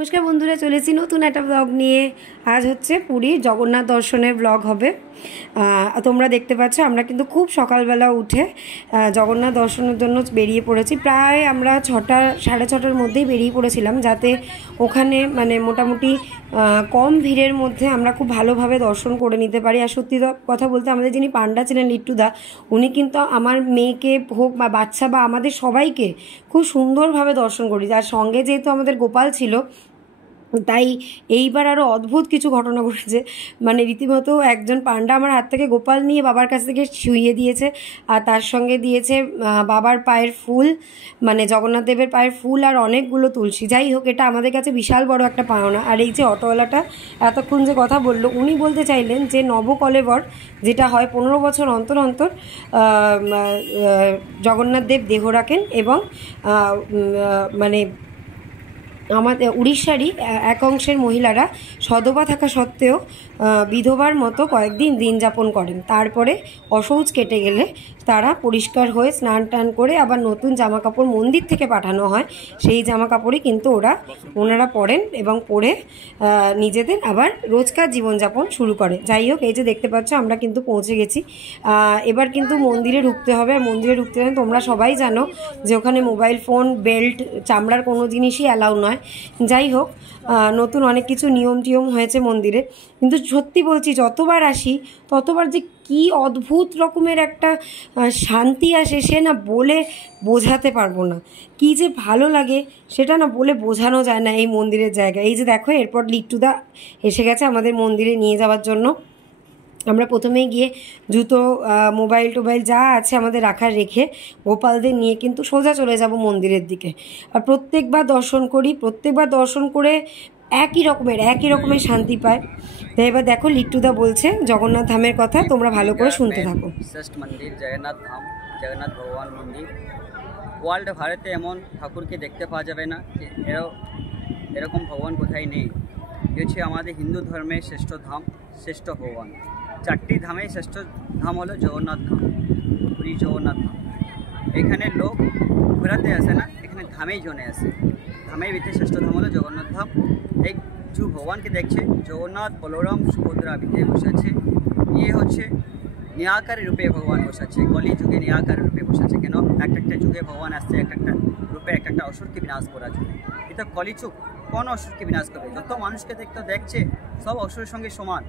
নমস্কার বন্ধুরা, চলেছি নতুন একটা ব্লগ নিয়ে। আজ হচ্ছে পুরীর জগন্নাথ দর্শনের ব্লগ হবে। তোমরা দেখতে পাচ্ছ আমরা কিন্তু খুব সকালবেলা উঠে জগন্নাথ দর্শনের জন্য বেরিয়ে পড়েছি। প্রায় আমরা 6:30 মধ্যেই বেরিয়ে পড়েছিলাম, যাতে ওখানে মানে মোটামুটি কম ভিড়ের মধ্যে আমরা খুব ভালোভাবে দর্শন করে নিতে পারি। আর সত্যি কথা বলতে আমাদের যিনি পান্ডা ছিলেন লিট্টুদা, উনি কিন্তু আমার মেয়েকে হোক বা বাচ্চা বা আমাদের সবাইকে খুব সুন্দরভাবে দর্শন করি। যার সঙ্গে যেহেতু আমাদের গোপাল ছিল, তাই এইবার আরও অদ্ভুত কিছু ঘটনা ঘটেছে। মানে রীতিমতো একজন পান্ডা আমার হাত থেকে গোপাল নিয়ে বাবার কাছ থেকে শুইয়ে দিয়েছে, আর তার সঙ্গে দিয়েছে বাবার পায়ের ফুল, মানে জগন্নাথ দেবের পায়ের ফুল আর অনেকগুলো তুলসী। যাই হোক, এটা আমাদের কাছে বিশাল বড় একটা পাওনা। আর এই যে অটোওয়ালাটা এতক্ষণ যে কথা বললো, উনি বলতে চাইলেন যে নবকলেবর যেটা হয় 15 বছর অন্তর অন্তর জগন্নাথ দেব দেহ রাখেন, এবং মানে আমাদের উড়িষ্যারই এক অংশের মহিলারা সধবা থাকা সত্ত্বেও বিধবার মতো কয়েকদিন দিন যাপন করেন। তারপরে অশৌচ কেটে গেলে তারা পরিষ্কার হয়ে স্নান টান করে আবার নতুন জামা কাপড় মন্দির থেকে পাঠানো হয়। সেই জামা কাপড়ই কিন্তু ওনারা পরেন এবং পরে নিজেদের আবার রোজকার জীবনযাপন শুরু করে। যাই হোক, এই যে দেখতে পাচ্ছ আমরা কিন্তু পৌঁছে গেছি। এবার কিন্তু মন্দিরে ঢুকতে হবে। আর মন্দিরে ঢুকতে হবে, তোমরা সবাই জানো যে ওখানে মোবাইল ফোন, বেল্ট, চামড়ার কোনো জিনিসই অ্যালাউ নয়। যাই হোক, নতুন অনেক কিছু নিয়ম টিয়ম হয়েছে মন্দিরে, কিন্তু সত্যি বলছি যতবার আসি ততবার যে কি অদ্ভুত রকমের একটা শান্তি আসে, সে না বলে বোঝাতে পারবো না। কি যে ভালো লাগে সেটা না বলে বোঝানো যায় না এই মন্দিরের জায়গা। এই যে দেখো, এরপর লিট্টুদা এসে গেছে আমাদের মন্দিরে নিয়ে যাওয়ার জন্য। আমরা প্রথমেই গিয়ে জুতো, মোবাইল টোবাইল যা আছে আমাদের রাখার রেখে গোপালদের নিয়ে কিন্তু সোজা চলে যাব মন্দিরের দিকে। আর প্রত্যেকবার দর্শন করি, প্রত্যেকবার দর্শন করে একই রকমের শান্তি পায়। তাই এবার দেখো লিট্টুদা বলছে জগন্নাথ ধামের কথা, তোমরা ভালো করে শুনতে থাকো। শ্রেষ্ঠ মন্দির জগন্নাথ ধাম, জগন্নাথ ভগবান মন্দির। ওয়ার্ল্ড ভারতে এমন ঠাকুরকে দেখতে পাওয়া যাবে না, এরকম ভগবান কোথায় নেই। হচ্ছে আমাদের হিন্দু ধর্মের শ্রেষ্ঠ ধাম, শ্রেষ্ঠ ভগবান। 4টি ধামে শ্রেষ্ঠ ধাম হলো জগন্নাথ ধাম, পুরী জগন্নাথ ধাম। এখানে লোক ঘোরাতে আসে না, এখানে ধামেই জনে আসে। ধামের ভিতরে শ্রেষ্ঠ ধাম হলো জগন্নাথ ধাম। এই যে ভগবানকে দেখছে, জগন্নাথ বলরাম সুভদ্রা ভিতরে বসে আছে। ইয়ে হচ্ছে নিরাকারী রূপে ভগবান বসে আছে, কলি যুগে নিরাকারী রূপে বসে আছে। কেন? একটা যুগে ভগবান আসছে একটা রূপে একটা অসুরকে বিনাশ করার জন্য। এটা কলিযুগ, কোন অসুরকে বিনাশ করবে? যত মানুষকে দেখছে সব অসুরের সঙ্গে সমান।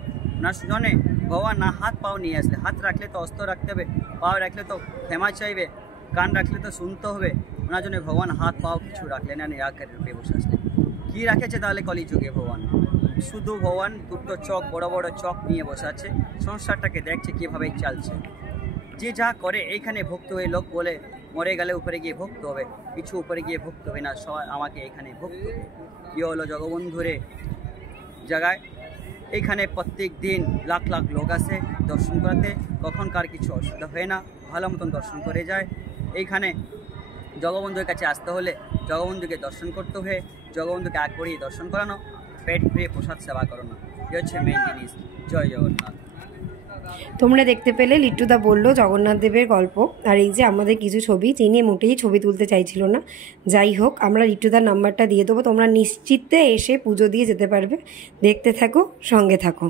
না সুজনে ভগবান না হাত পাও নিয়ে আসলে, হাত রাখলে তো অস্ত্র রাখতে হবে, পাও রাখলে তো ক্ষমা চাইবে, কান রাখলে তো শুনতে হবে। ওনার জন্য ভগবান হাত পাও কিছু রাখলে না, নিরাকারী রূপে বসে আসলে। কী রাখেছে তাহলে কলিযুগে ভগবান? শুধু ভগবান দুটো চোখ, বড় বড় চোখ নিয়ে বসে আছে, সংসারটাকে দেখছে কীভাবে চালছে। যে যা করে এইখানে ভক্ত হয়ে, লোক বলে মরে গেলে উপরে গিয়ে ভক্ত হবে, কিছু উপরে গিয়ে ভক্ত হবে না, সবাই আমাকে এখানে ভক্ত হবে। ইয়ে হলো জগবন্ধুরে জায়গায়। এইখানে প্রত্যেক দিন লাখ লাখ লোক আসে দর্শন করাতে, কখন কার কিছু অসুবিধা হয় না, ভালো মতন দর্শন করে যায়। এইখানে জগবন্ধুর কাছে আসতে হলে জগবন্ধুকে দর্শন করতে হয়ে জগবন্ধুকে আগ করিয়ে দর্শন করানো, পেট ভরে প্রসাদ সেবা করানো, এ হচ্ছে মেন জিনিস। জয় জগন্নাথ। তোমরা দেখতে পেলে লিট্টুদা বলল জগন্নাথ দেবের গল্প। আর এই যে আমাদের কিছু ছবি, যিনি মোটেই ছবি তুলতে চাইছিল না। যাই হোক, আমরা লিট্টুদার নাম্বারটা দিয়ে দেবো, তোমরা নিশ্চিন্তে এসে পুজো দিয়ে যেতে পারবে। দেখতে থাকো, সঙ্গে থাকো।